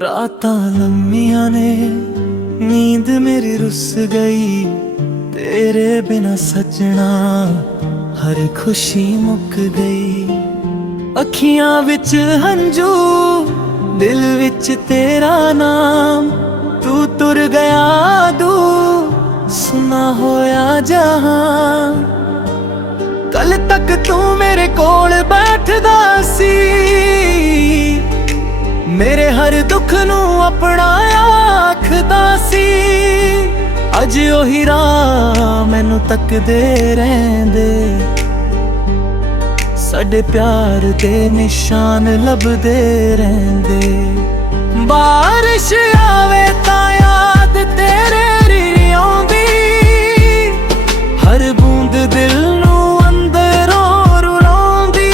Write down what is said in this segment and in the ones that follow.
रातां लम्मियां ने नींद मेरी रुस गई, तेरे बिना सजना हर खुशी मुक गई। अखियां विच हंजू दिल विच तेरा नाम, तू तुर गया दूर सुना होया जहां। कल तक तू मेरे कोल बैठदा सी, मेरे हर दुख नू अपना आखदा सी। अज ओही राह मैनू तकदे रहिंदे, साडे प्यार दे निशान लभदे रहिंदे। बारिश आवे तां याद तेरे री आउंदी, हर बूंद दिल नू अंदरों रुलाउंदी।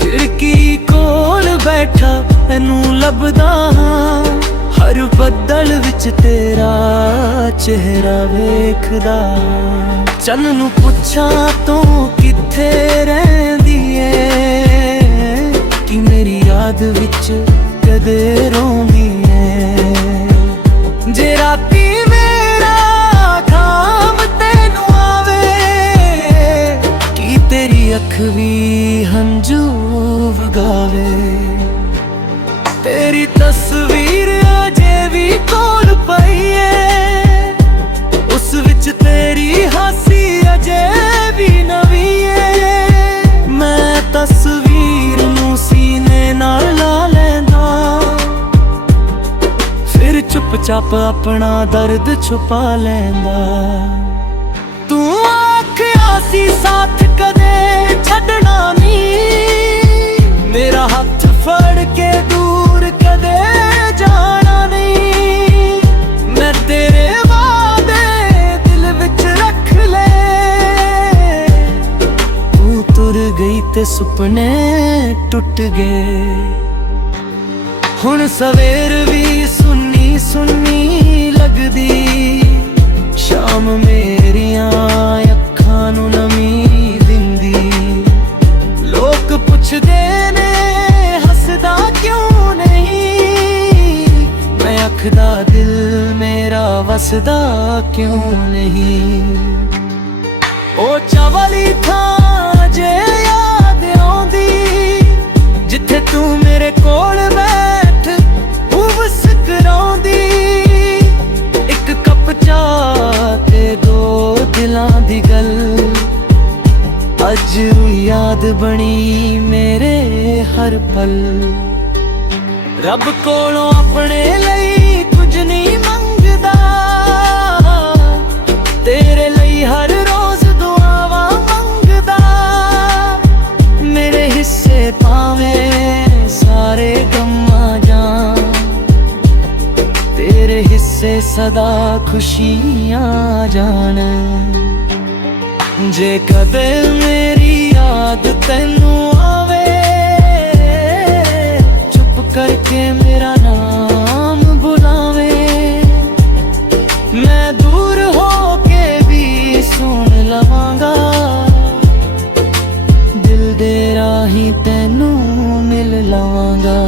खिड़की कोल बैठा तैनू लभदा हां, हर बदल विच तेरा चेहरा वेखदा। चल नू पुछां तू कित्थे रहिंदी ऐ, कि मेरी याद विच कदे रोंदी ऐ। जे राती मेरा खाब तैनू आवे, कि तेरी अख भी हंजू वगावे। तेरी तस्वीर अजे भी कोल पई है, उस विच तेरी हासी अजे भी नवी है। मैं तस्वीर नू सीने नाल ला लैंदा, फिर चुपचाप अपना दर्द छुपा लैंदा। तू आखिया सी साथ कदे छड्डना नी, मेरा हाथ फड़ के दूर कदे जाना नहीं। मैं तेरे वादे दिल विच रख ले, तू तुर गई ते सुपने टुट गए। हुण सवेर भी सुन्नी सुन्नी लगदी, शाम मेरियां अखां नू नमी दिंदी। लोक पुछदे ने हसदा क्यों नहीं, मैं आखदा दिल मेरा वसदा क्यों नहीं। ओ चवली थां जे याद आउंदी, जिथे तू मेरे कोल बैठ उवस कराउंदी। इक कप चाह ते दो दिलां दी गल, अज याद बनी मेरे हर पल। रब कोलों अपने लई कुछ नहीं मंगदा, तेरे लई हर रोज दुआवां मंगदा। मेरे हिस्से पावें सारे गम्मां जां, तेरे हिस्से सदा खुशियां जान। जे कदे मेरी याद तैनू आवे, चुप करके मेरा नाम बुलावे। मैं दूर होके भी सुन लवांगा, दिल दे राही तैनू मिल लवांगा।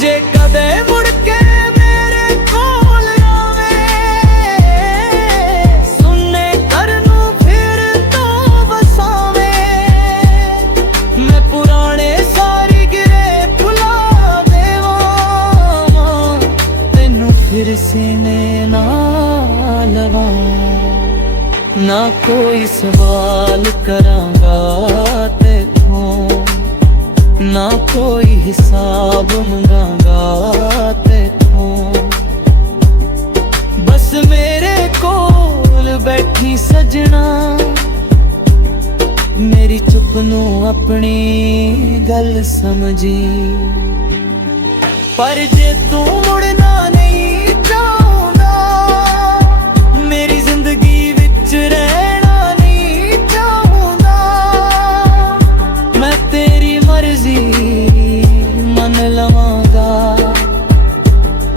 जे कदे मुड़ के मेरे कोल आवे, सुनने करनू फिर तो वसावे। मैं पुराने सारी गिरे भुला देवा, तैनू फिर सीने ना लवा। ना कोई सवाल करांगा तेथों, ना कोई हिसाब मंगांगा तेथों। बस मेरे कोल बैठी सजना, मेरी चुप नू अपनी गल समझी। पर जे तू मुड़ना नहीं चाहुंदा, मेरी जिंदगी विच रहना नहीं चाहुंदा। मैं तेरी मर्जी मन लवांगा,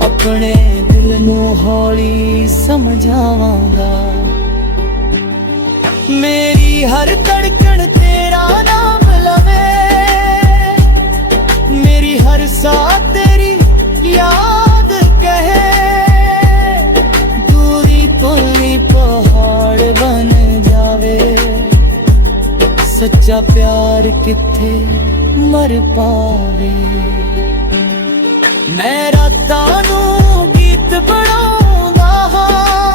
अपने दिल नू हौली समझावांगा। मेरी हर धड़कन तेरा नाम लवे, मेरी हर सांस तेरी ਸੱਚਾ ਪਿਆਰ ਕਿੱਥੇ ਮਰ ਪਾਵੇ। ਮੈਂ ਰਾਤਾਂ ਨੂੰ ਗੀਤ ਬਣਾਉਂਦਾ ਹਾਂ,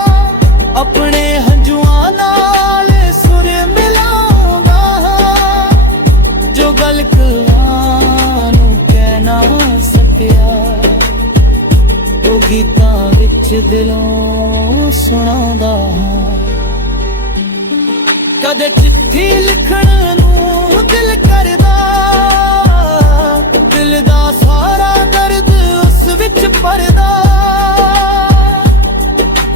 ਆਪਣੇ ਹੰਝੂਆਂ ਨਾਲ ਸੁਰ ਮਿਲਾਉਂਦਾ ਹਾਂ। ਜੋ ਗੱਲ ਕਲਾਂ ਨੂੰ ਕਹਿ ਨਾ ਸਕਿਆ, ਉਹ ਗੀਤਾਂ ਵਿੱਚ ਦਿਲੋਂ ਸੁਣਾਉਂਦਾ ਹਾਂ। ਕਦੇ ਚਿੱਠੀ ਲਿਖਣ ਨੂੰ ਦਿਲ ਕਰਦਾ, ਦਿਲ ਦਾ ਸਾਰਾ ਦਰਦ ਉਸ ਵਿੱਚ ਭਰਦਾ।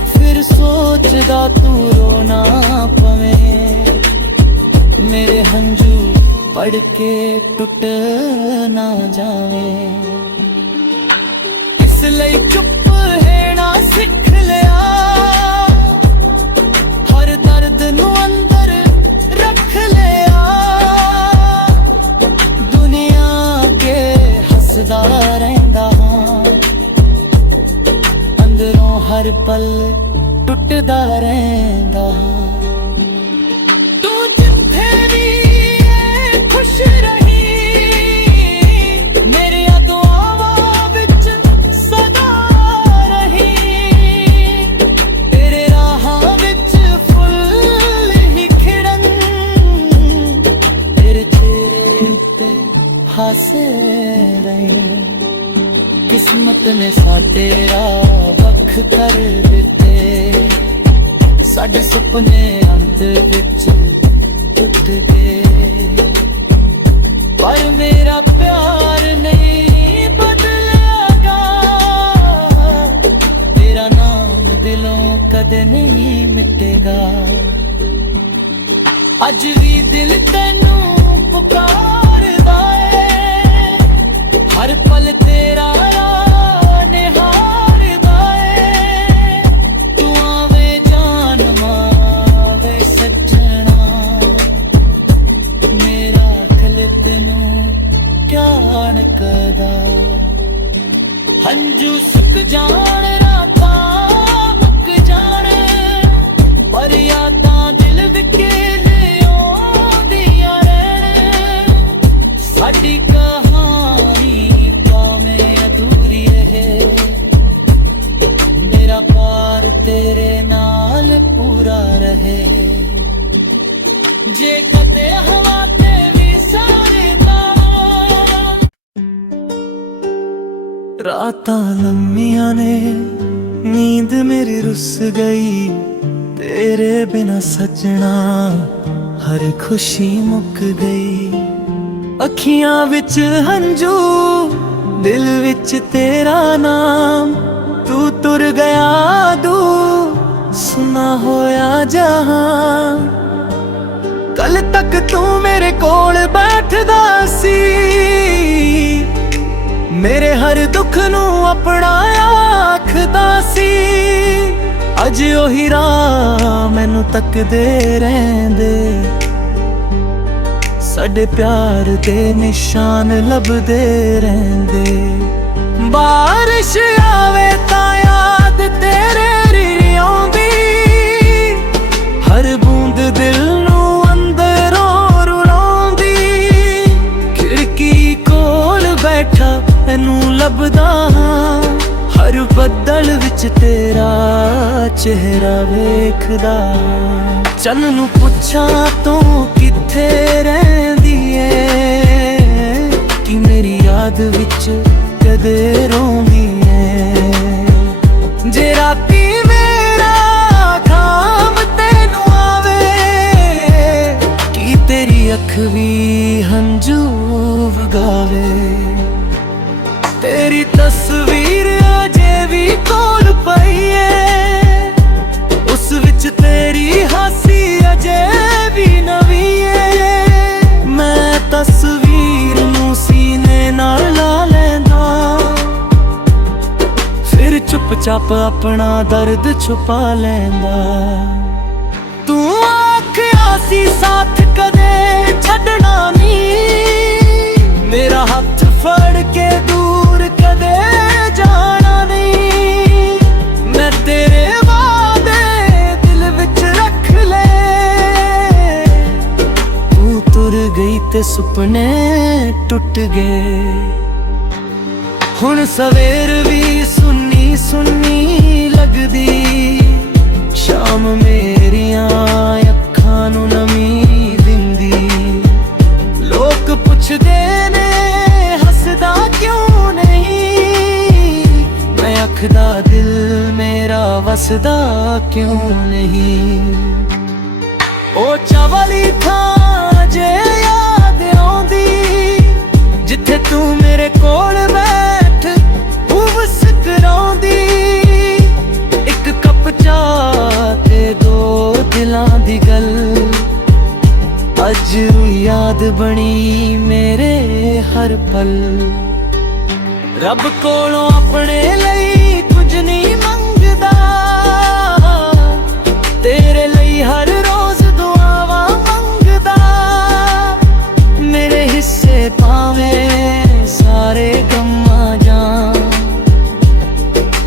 ਫਿਰ ਸੋਚਦਾ ਤੂੰ ਰੋ ਨਾ ਪਵੇਂ, ਮੇਰੇ ਹੰਝੂ ਪੜ ਕੇ ਟੁੱਟ ਨਾ ਜਾਵੇ। ਇਸ ਲਈ ਚੁੱਪ ਰਹਿਣਾ ਸਿੱਖ ਲਿਆ, ਹਰ ਦਰਦ ਨੂੰ ਅੰਦਰ ਰੱਖ ਲਿਆ। ਦੁਨੀਆ ਕੇ ਹੱਸਦਾ ਰਹਿੰਦਾ ਹਾਂ, ਅੰਦਰੋਂ ਹਰ ਪਲ ਟੁੱਟਦਾ ਰਹਿੰਦਾ ਹਾਂ। ਤੂੰ ਜਿੱਥੇ ਵੀ ਏ ਖੁਸ਼ ਰਹੀ, ਮੇਰੀਆਂ ਦੁਆਵਾਂ ਵਿੱਚ ਸਦਾ ਰਹੀ। ਤੇਰੇ ਰਾਹਾਂ ਵਿੱਚ ਫੁੱਲ ਹੀ ਖਿੜਨ, ਤੇਰੇ ਚਿਹਰੇ ਉੱਤੇ ਹਾਸੇ ਰਹੇ। ਕਿਸਮਤ ਨੇ ਸਾਡੇ ਰਾਹ ਵੱਖ ਕਰ ਦਿੱਤੇ, ਸਾਡੇ ਸੁਪਨੇ ਅੰਤ ਵਿੱਚ ਟੁੱਟ ਗਏ। ਪਰ ਮੇਰਾ ਪਿਆਰ ਨਹੀਂ ਬਦਲੇਗਾ, ਤੇਰਾ ਨਾਮ ਦਿਲੋਂ ਕਦੇ ਨਹੀਂ ਮਿਟੇਗਾ। ਅੱਜ ਵੀ ਦਿਲ ਤੈਨੂੰ ਪੁਕਾਰਦਾ ਏ, ਹਰ ਪਲ ਤੇਰਾ ਰਾਹ ਨਿਹਾਰਦਾ ਏ। ਤੂੰ ਆਵੇ ਜਾਨ ਆਵੇ ਸੱਜਣਾ, ਮੇਰਾ ਖਲਤ ਨੂੰ ਜਾਣ ਕਦਾ। ਹੰਝੂ ਸੁੱਕ ਜਾਣ ਰਾਤਾਂ ਮੁੱਕ ਜਾਣ, ਪਰ ਯਾਦਾਂ ਦਿਲ ਵਿੱਚ ਲਿਆਉਂਦੀਆਂ ਰਹਿਣ। ਸਾਡੀ ਕਹਾਣੀ ਭਾਵੇਂ ਅਧੂਰੀ ਰਹੇ, ਮੇਰਾ ਪਿਆਰ ਤੇਰੇ ਨਾਲ ਪੂਰਾ ਰਹੇ। ਜੇ ਕਦੇ ਹਵਾ ਤੇ ਵੀ ਸਾਰਦਾ, ਰਾਤਾਂ ਲੰਮੀਆਂ ਨੇ ਨੀਂਦ ਮੇਰੀ ਰੁੱਸ ਗਈ, ਤੇਰੇ ਬਿਨਾ ਸੱਜਣਾ ਹਰ ਖੁਸ਼ੀ ਮੁੱਕ ਗਈ। ਅੱਖੀਆਂ ਵਿੱਚ ਹੰਝੂ, ਦਿਲ ਵਿੱਚ ਤੇਰਾ ਨਾਮ, ਤੂੰ ਤੁਰ ਗਿਆ ਦੂਰ ਸੁਨਾ ਹੋਇਆ ਜਹਾਂ। ਕੱਲ ਤੱਕ ਤੂੰ ਮੇਰੇ ਕੋਲ ਬੈਠਦਾ ਸੀ, ਮੇਰੇ ਹਰ ਦੁੱਖ ਨੂੰ ਆਪਣਾ ਆਖਦਾ ਸੀ। ਅੱਜ ਉਹੀ ਰਾਹ ਮੈਨੂੰ ਤੱਕਦੇ ਰਹਿੰਦੇ, ਸਾਡੇ ਪਿਆਰ ਦੇ ਨਿਸ਼ਾਨ ਲੱਭਦੇ ਰਹਿੰਦੇ। ਬਾਰਿਸ਼ ਆਵੇ ਤਾਂ ਯਾਦ ਤੇਰੇ ਰੀ ਆਉਂਦੀ, ਹਰ ਬੂੰਦ ਦਿਲ ਨੂੰ ਅੰਦਰੋਂ ਰੁਲਾਉਂਦੀ। ਖਿੜਕੀ ਕੋਲ ਬੈਠਾ ਤੈਨੂੰ ਲੱਭਦਾ ਹਾਂ, ਹਰ ਬੱਦਲ ਵਿੱਚ ਤੇਰਾ ਚਿਹਰਾ ਵੇਖਦਾ। ਚੰਨ ਨੂੰ ਪੁੱਛਾਂ ਤੂੰ ਕਿੱਥੇ ਰਹਿੰਦੀ ਏ, ਕਿ ਮੇਰੀ ਯਾਦ ਵਿੱਚ ਕਦੇ ਰੋਂਦੀ ਏ। ਜੇ ਰਾਤੀ ਮੇਰਾ ਖਾਬ ਤੈਨੂੰ ਆਵੇ, ਕਿ ਤੇਰੀ ਅੱਖ ਵੀ ਹੰਝੂ ਵਗਾਵੇ। ਤੇਰੀ ਤਸਵੀਰ ਅਜੇ ਵੀ ਕੋਲ ਪਈ ਏ, ਉਸ ਵਿੱਚ ਤੇਰੀ ਹਾਸੀ ਅਜੇ ਵੀ ਨਵੀਂ ਏ। ਮੈਂ ਤਸਵੀਰ ਨੂੰ ਸੀਨੇ ਨਾਲ ਲਾ ਲੈਂਦਾ, ਫਿਰ ਚੁੱਪਚਾਪ ਆਪਣਾ ਦਰਦ ਛੁਪਾ ਲੈਂਦਾ। ਤੂੰ ਆਖਿਆ ਸੀ ਸਾਥ ਕਦੇ ਛੱਡਣਾ ਨਹੀਂ, ਮੇਰਾ ਹੱਥ ਫੜ ਕੇ ਦੂਰ ਕਦੇ ਜਾਣਾ ਨਹੀਂ। ਮੈਂ ਤੇਰੇ ਵਾਅਦੇ ਦਿਲ ਵਿੱਚ ਰੱਖ ਲਏ, ਤੂੰ ਤੁਰ ਸੁਪਨੇ ਟੁੱਟ ਗਏ। ਹੁਣ ਸਵੇਰ ਵੀ ਸੁੰਨੀ ਸੁੰਨੀ ਲੱਗਦੀ, ਸ਼ਾਮ ਮੇਰੀਆਂ ਅੱਖਾਂ ਨੂੰ ਨਮੀ ਦਿੰਦੀ। ਲੋਕ ਪੁੱਛਦੇ ਨੇ ਹੱਸਦਾ ਕਿਉਂ ਨਹੀਂ, ਮੈਂ ਆਖਦਾ ਦਿਲ ਮੇਰਾ ਵਸਦਾ ਕਿਉਂ ਨਹੀਂ। ਉਹ ਚਾਵਲੀ ਥਾਂ ਜੇ ਯਾਦ ਆਉਂਦੀ, ਜਿੱਥੇ ਤੂੰ ਮੇਰੇ ਕੋਲ ਬੈਠ ਉਵਸ ਕਰਾਉਂਦੀ। ਇੱਕ ਕੱਪ ਚਾਹ ਤੇ ਦੋ ਦਿਲਾਂ ਦੀ ਗੱਲ, ਅੱਜ ਯਾਦ ਬਣੀ ਮੇਰੇ ਹਰ ਪਲ। ਰੱਬ ਕੋਲੋਂ ਆਪਣੇ ਲਈ ਕੁਝ ਨਹੀਂ ਮੰਗਦਾ, ਤੇਰੇ ਲਈ ਹਰ ਰੋਜ਼ ਦੁਆਵਾਂ ਮੰਗਦਾ। ਮੇਰੇ ਹਿੱਸੇ ਭਾਵੇਂ ਸਾਰੇ ਗਮਾਂ ਜਾਂ,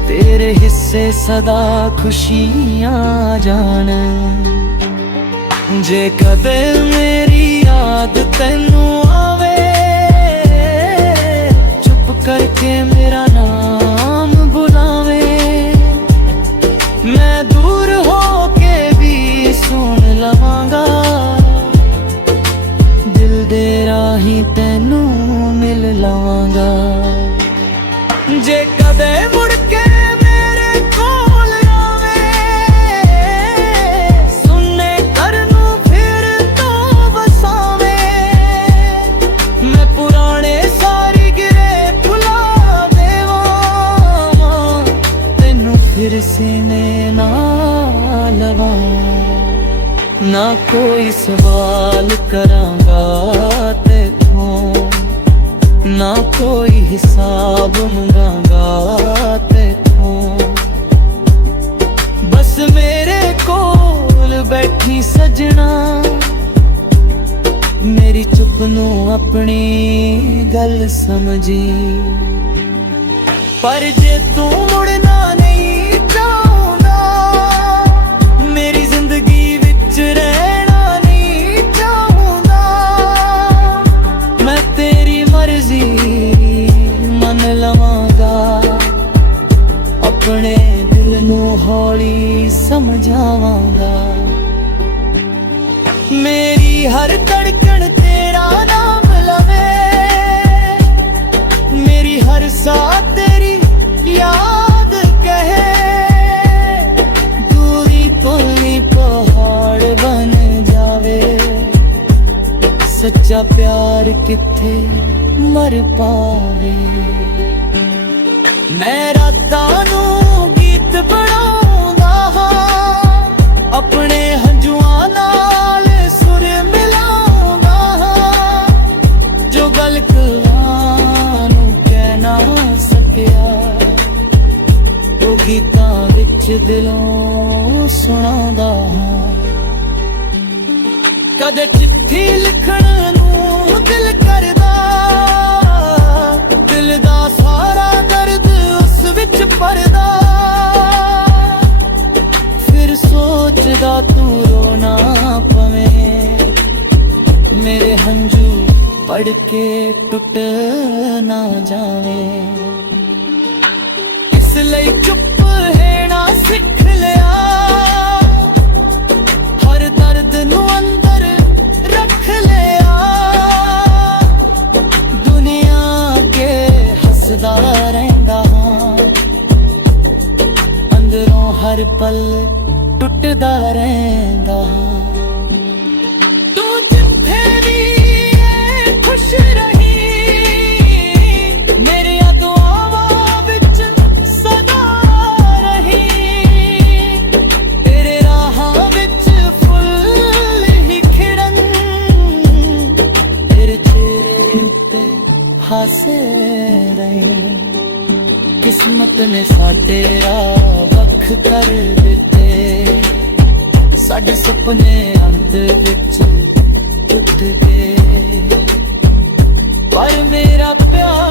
ਤੇਰੇ ਹਿੱਸੇ ਸਦਾ ਖੁਸ਼ੀਆਂ ਜਾਣ। ਜੇ ਕਦੇ ਮੇਰੀ ਯਾਦ ਤੈਨੂੰ ਆਵੇ, ਚੁੱਪ ਕਰਕੇ ਮੇਰਾ ਨਾਮ ਬੁਲਾਵੇ। ਮੈਂ ਦੂਰ ਹੋ ਕੇ ਵੀ ਸੁਣ ਲਵਾਂਗਾ, ਦਿਲ ਦੇ ਰਾਹੀਂ ਤੈਨੂੰ ਮਿਲ ਲਵਾਂਗਾ। ਜੇ ਕਦੇ ਮੁੜ ਕੇ ਮੇਰੇ ਕੋਲ ਆਵੇ, ਸੁਣਨੇ ਘਰ ਨੂੰ ਫਿਰ ਤੋਂ ਵਸਾਵੇ। ਮੈਂ ਪੁਰਾਣੇ ਸਾਰੀ ਗਿਰੇ ਭੁਲਾ ਦੇਵਾਂ, ਤੈਨੂੰ ਫਿਰ ਸੀਨੇ ਨਾਲ ਲਵਾਂ। ਨਾ ਕੋਈ ਸਵਾਲ ਕਰਾਂਗਾ ਤੇਥੋਂ, ਨਾ ਕੋਈ ਹਿਸਾਬ ਮੰਗਾਂਗਾ ਤੇਥੋਂ। ਬਸ ਮੇਰੇ ਕੋਲ ਬੈਠੀ ਸਜਣਾ, ਮੇਰੀ ਚੁੱਪ ਨੂੰ ਆਪਣੀ ਗੱਲ ਸਮਝੀ। ਪਰ ਜੇ ਤੂੰ ਮੁੜਨਾ ਨਹੀਂ ਚਾਹੁੰਦਾ, ਮੇਰੀ ਜ਼ਿੰਦਗੀ ਵਿੱਚ ਰਹਿਣਾ ਨਹੀਂ ਚਾਹੁੰਦਾ, ਮੈਂ ਤੇਰੀ ਮਰਜ਼ੀ ਮੰਨ ਲਵਾਂਗਾ। ਆਪਣੇ ਦਿਲ ਨੂੰ ਹੌਲੀ ਸਮਝਾਵਾਂਗਾ। ਮੇਰੀ ਹਰ ਧੜਕਣ ਤੇਰਾ ਨਾਮ ਲਵੇ, ਮੇਰੀ ਹਰ ਸਾਹ ਤੇਰੀ ਯਾਦ ਕਹੇ। ਦੂਰੀ ਕੋਈ ਪਹਾੜ ਬਣ ਜਾਵੇ, ਸੱਚਾ ਪਿਆਰ ਕਿੱਥੇ ਮਰ ਪਾਵੇ। ਮੈਂ ਰਾਤਾਂ ਨੂੰ ਗੀਤ ਬਣਾਉਂਦਾ ਹਾਂ, ਆਪਣੇ ਹੰਝੂਆਂ ਨਾਲ ਸੁਰ ਮਿਲਾਉਂਦਾ ਹਾਂ। ਜੋ ਗੱਲ ਕਲਾਂ ਨੂੰ ਕਹਿ ਨਾ ਸਕਿਆ, ਉਹ ਗੀਤਾਂ ਵਿੱਚ ਦਿਲੋਂ ਸੁਣਾਉਂਦਾ ਹਾਂ। ਕਦੇ ਚਿੱਠੀ ਲਿਖਣ ਨੂੰ ਦਿਲ ਕਰਦਾ, ਦਿਲ ਦਾ ਸਾਰਾ ਦਰਦ ਉਸ ਵਿੱਚ ਭਰਦਾ। ਫਿਰ ਸੋਚਦਾ ਤੂੰ ਰੋ ਨਾ ਪਵੇਂ, ਮੇਰੇ ਹੰਝੂ ਪੜ ਕੇ ਟੁੱਟ ਨਾ ਜਾਵੇ। ਇਸ ਲਈ ਚੁੱਪ ਰਹਿਣਾ ਸਿੱਖ ਲਿਆ, ਹਰ ਦਰਦ ਨੂੰ ਅੰਦਰ ਰੱਖ ਲਿਆ। ਦੁਨੀਆ ਕੇ ਹੱਸਦਾ ਰਹਿੰਦਾ ਹਾਂ, ਅੰਦਰੋਂ ਹਰ ਪਲ ਟੁੱਟਦਾ ਰਹਿੰਦਾ ਹਾਂ। ਤੂੰ ਜਿੱਥੇ ਵੀ ਖੁਸ਼ ਰਹੀ, ਮੇਰੀਆਂ ਦੁਆਵਾਂ ਵਿੱਚ ਸਦਾ ਰਹੀ। ਤੇਰੇ ਰਾਹਾਂ ਵਿੱਚ ਫੁੱਲ ਹੀ ਖਿੜਨ, ਤੇਰੇ ਚਿਹਰੇ ਉੱਤੇ ਹਾਸੇ ਰਹੇ। ਕਿਸਮਤ ਨੇ ਸਾਡੇ ਰਾਹ ਵੱਖ ਕਰ ਦਿੱਤੇ, ਸਾਡੇ ਸੁਪਨੇ ਅੰਤ ਵਿੱਚ ਟੁੱਟ ਗਏ। ਪਰ ਮੇਰਾ ਪਿਆਰ